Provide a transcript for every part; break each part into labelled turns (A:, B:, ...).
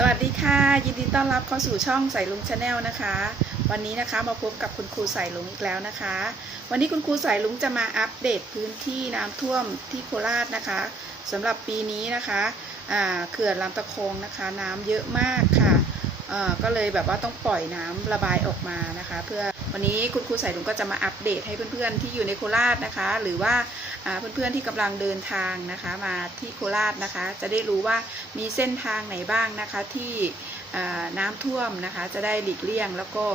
A: สวัสดีค่ะ ยินดีต้อนรับเข้าสู่ช่องใส่ลุงชาแนลนะคะ วันนี้นะคะมาพบกับคุณครูใส่ลุงอีกแล้วนะคะ วันนี้คุณครูใส่ลุงจะมาอัปเดตพื้นที่น้ำท่วมที่โคราชนะคะสำหรับปีนี้นะคะอ่าเขื่อนลำตะคองนะคะ น้ำเยอะมากค่ะ ก็เลยแบบว่าต้องปล่อยน้ำระบายออกมานะคะ เพื่อวันนี้คุณครูใส่ลุงก็จะมาอัปเดตให้เพื่อนๆที่อยู่ในโคราชนะคะ หรือว่าอ่าเพื่อนๆที่กำลังเดินทางนะคะ มาที่โคราชนะคะ จะได้รู้ว่ามีเส้นทางไหนบ้างนะคะที่น้ำท่วมนะคะ จะได้หลีกเลี่ยงแล้วก็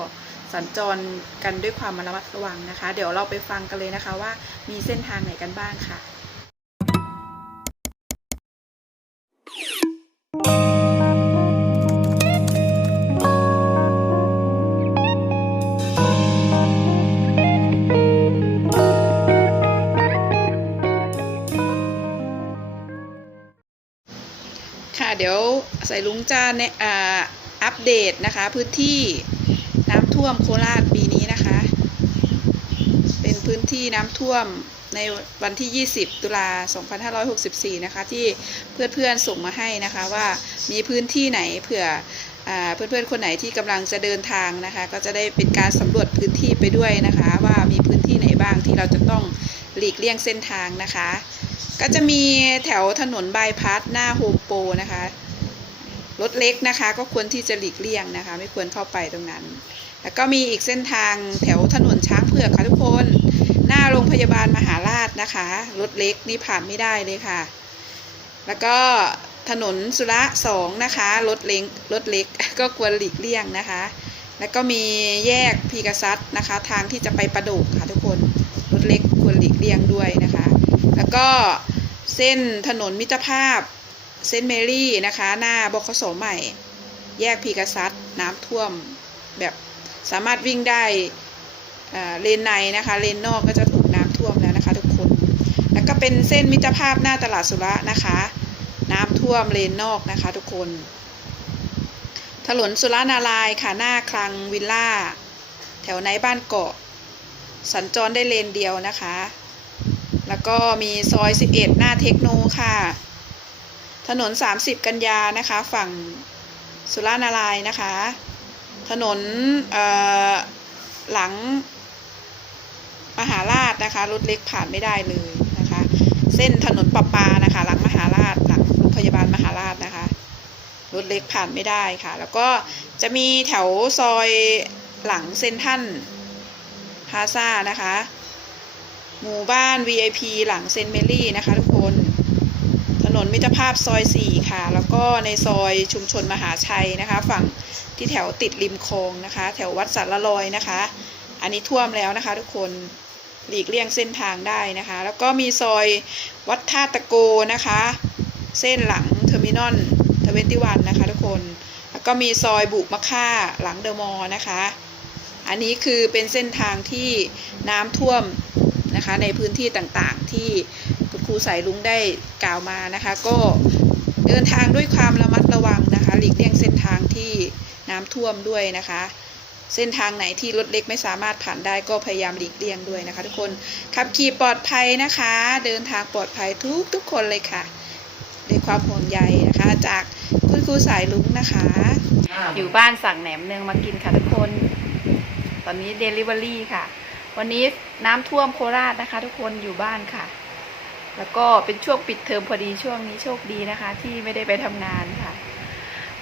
A: สัญจรกันด้วยความระมัดระวังนะคะ เดี๋ยวเราไปฟังกันเลยนะคะว่ามีเส้นทางไหนกันบ้างค่ะ เดี๋ยวใส่ลุงจะเนี่ยอัปเดตนะคะ พื้นที่น้ำท่วมโคราชปีนี้นะคะ เป็นพื้นที่น้ำท่วมในวันที่ 20 ตุลา 2564 นะคะ ที่เพื่อนๆส่งมาให้นะคะว่ามีพื้นที่ไหนเผื่ออ่าเพื่อนๆคนไหนที่กำลังจะเดินทางนะคะ ก็จะได้เป็นการสำรวจพื้นที่ไปด้วยนะคะ ว่ามีพื้นที่ไหนบ้างที่เราจะต้อง หลีกเลี่ยงเส้นทางนะคะ ก็จะมีแถวถนนบายพาสหน้าโฮมโปรนะคะรถเล็กนะคะ ก็ควรที่จะหลีกเลี่ยงนะคะ ไม่ควรเข้าไปตรงนั้น แล้วก็มีอีกเส้นทางแถวถนนช้างเผือกค่ะทุกคน หน้าโรงพยาบาลมหาราชนะคะรถเล็กนี่ผ่านไม่ได้เลยค่ะ แล้วก็ถนนสุระสองนะคะรถเล็กรถเล็กก็ควรหลีกเลี่ยงนะคะ แล้วก็มีแยกพีกษัตริย์นะคะ ทางที่จะไปประโดกค่ะทุกคน เล็กควรหลีกเลี่ยงด้วยนะคะ แล้วก็เส้นถนนมิตรภาพเส้นเมรี่นะคะ หน้าบคสใหม่ แยกพีกษัตริย์น้ำท่วมแบบสามารถวิ่งได้เลนในนะคะ เลนนอกก็จะถูกน้ำท่วมแล้วนะคะ ทุกคน แล้วก็เป็นเส้นมิตรภาพหน้าตลาดสุระนะคะ น้ำท่วมเลนนอกนะคะ ทุกคน ถนนสุรนารายค่ะหน้าคลังวิลล่า แถวในบ้านเกาะ สัญจรได้เลนเดียวนะคะ แล้วก็มีซอย 11 หน้าเทคโนค่ะ ถนน 30 กันยานะคะ ฝั่งสุรานารายนะคะ ถนนหลังมหาราชนะคะ รถเล็กผ่านไม่ได้เลยนะคะ เส้นถนนปะปานะคะ หลังมหาราชหลังโรงพยาบาลมหาราชนะคะ รถเล็กผ่านไม่ได้ค่ะ แล้วก็จะมีแถวซอยหลังเซนทันาซ่านะคะ หมู่บ้าน VIP หลังเซนเมรี่นะคะทุกคน ถนนมิตรภาพซอย 4 ค่ะ แล้วก็ในซอยชุมชนมหาชัยนะคะ ฝั่งที่แถวติดริมคลองนะคะ แถววัดสารลอยนะคะ อันนี้ท่วมแล้วนะคะทุกคนหลีกเลี่ยงเส้นทางได้นะคะ แล้วก็มีซอยวัดท่าตะโกนะคะ เส้นหลังเทอร์มินอลทเวนตี้วันนะคะทุกคน แล้วก็มีซอยบุกมะค่าหลังเดอะมอลล์นะคะ อันนี้คือเป็นเส้นทางที่น้ำท่วมนะคะในพื้นที่ต่างๆ ที่คุณครูสายลุงได้กล่าวมานะคะ ก็เดินทางด้วยความระมัดระวังนะคะหลีกเลี่ยงเส้นทางที่น้ำท่วมด้วยนะคะ เส้นทางไหนที่รถเล็กไม่สามารถผ่านได้ก็พยายามหลีกเลี่ยงด้วยนะคะ ทุกคนขับขี่ปลอดภัยนะคะ เดินทางปลอดภัยทุกทุกๆคนเลยค่ะด้วยความห่วงใยนะคะ จากคุณครูสายลุงนะคะ อยู่บ้านสั่งแหนมเนืองมากินค่ะทุกคน ตอนนี้เดลิเวอรี่ค่ะ วันนี้น้ำท่วมโคราชนะคะ ทุกคนอยู่บ้านค่ะ แล้วก็เป็นช่วงปิดเทอมพอดีช่วงนี้โชคดีนะคะ ที่ไม่ได้ไปทำงานค่ะ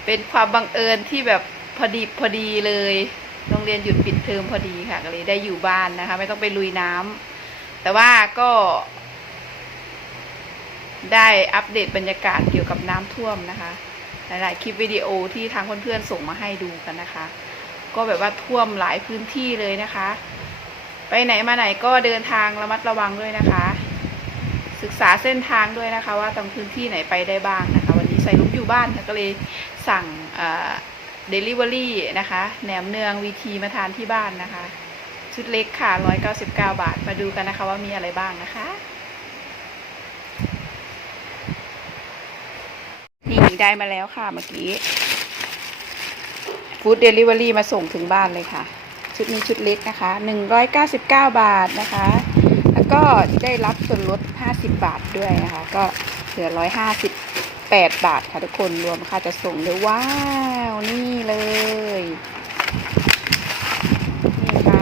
A: เป็นความบังเอิญที่แบบพอดีพอดีเลย โรงเรียนหยุดปิดเทอมพอดีค่ะก็เลยได้อยู่บ้านนะคะ ไม่ต้องไปลุยน้ำแต่ว่าก็ได้อัปเดตบรรยากาศเกี่ยวกับน้ำท่วมนะคะ หลาย ๆ คลิปวิดีโอที่ทางเพื่อนๆส่งมาให้ดูกันนะคะ ก็แบบว่าท่วมหลายพื้นที่เลยนะคะ ไปไหนมาไหนก็เดินทางระมัดระวังด้วยนะคะ ศึกษาเส้นทางด้วยนะคะ ว่าตรงพื้นที่ไหนไปได้บ้างนะคะ วันนี้ใส่ลุกอยู่บ้านค่ะก็เลยสั่งเดลิเวอรี่นะคะแหนมเนืองวีทีมาทานที่บ้านนะคะ ชุดเล็กค่ะ 199 บาท มาดูกันนะคะว่ามีอะไรบ้างนะคะ นี่ได้มาแล้วค่ะเมื่อกี้ ฟู้ดเดลิเวอรี่มาส่งถึงบ้านเลยค่ะ ชุดนี้ชุดเล็กนะคะ 199 บาทนะคะ แล้วก็ได้รับส่วนลด 50 บาทด้วยนะคะ ก็เหลือ 158 บาทค่ะทุกคนรวมค่าจะส่งด้วยว้าว นี่เลยนี่ค่ะ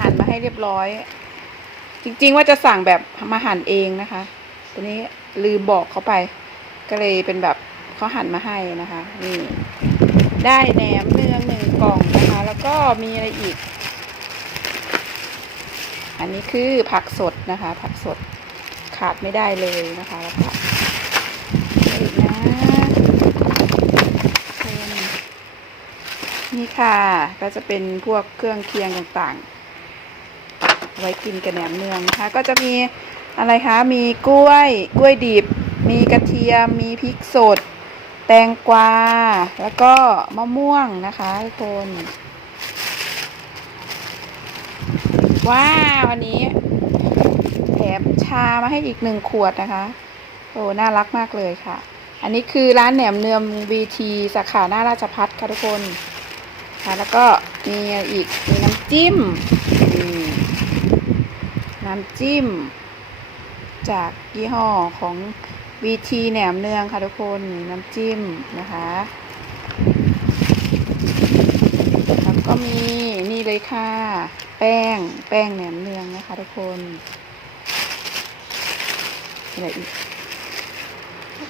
A: หั่นมาให้เรียบร้อย จริงๆว่าจะสั่งแบบมาหั่นเองนะคะตัวนี้ลืมบอกเขาไป ก็เลยเป็นแบบเขาหั่นมาให้นะคะ นี่ ได้แหนมเนืองหนึ่งกล่องนะคะ แล้วก็มีอะไรอีก อันนี้คือผักสดนะคะ ผักสดขาดไม่ได้เลยนะคะแล้วก็อีกนะนี่ค่ะ ก็จะเป็นพวกเครื่องเคียงต่างๆ ไว้กินกับแหนมเนืองนะคะ ก็จะมีอะไรคะ มีกล้วย กล้วยดิบ มีกระเทียม มีพริกสด แตงกวา แล้วก็มะม่วงนะคะทุกคน ว้าวอันนี้แถมชามาให้อีกหนึ่งขวดนะคะ โอ้ น่ารักมากเลยค่ะ อันนี้คือร้านแหนมเนืองวีทีสาขาหน้าราชพัฒค่ะทุกคนค่ะแล้วก็มีอีก มีน้ำจิ้ม น้ำจิ้ม จากยี่ห้อของ วีทีแหนมเนืองค่ะทุกคนน้ำจิ้มนะคะ แล้วก็มีนี่เลยค่ะ แป้งแป้งแหนมเนืองนะคะ ทุกคนอะไรอีก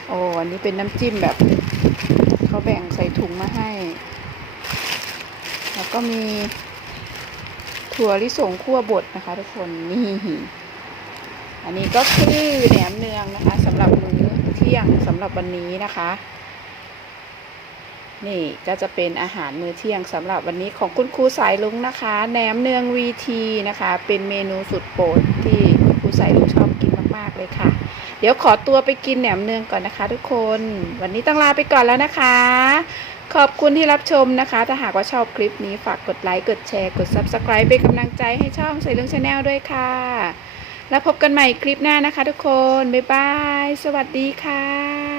A: โอ้อันนี้เป็นน้ำจิ้มแบบเขาแบ่งใส่ถุงมาให้ แล้วก็มี ถั่วลิสงคั่วบดนะคะ ทุกคนนี่อันนี้ก็คือแหนมเนืองนะคะสำหรับมือ ยงสำหรับวันนี้นะคะ นี่ก็จะเป็นอาหารมื้อเที่ยงสำหรับวันนี้ของคุณครูสายลุงนะคะแหนมเนืองวีทีนะคะ เป็นเมนูสุดโปรดที่คุณครูสายลุงชอบกินมากๆเลยค่ะ เดี๋ยวขอตัวไปกินแหนมเนืองก่อนนะคะ ทุกคน วันนี้ต้องลาไปก่อนแล้วนะคะ ขอบคุณที่รับชมนะคะ ถ้าหากว่าชอบคลิปนี้ฝากกดไลค์กดแชร์กด Subscribe เป็นกำลังใจให้ช่องส่เรื่องชาแนลด้วยค่ะ แล้วพบกันใหม่คลิปหน้านะคะทุกคน บ๊ายบาย สวัสดีค่ะ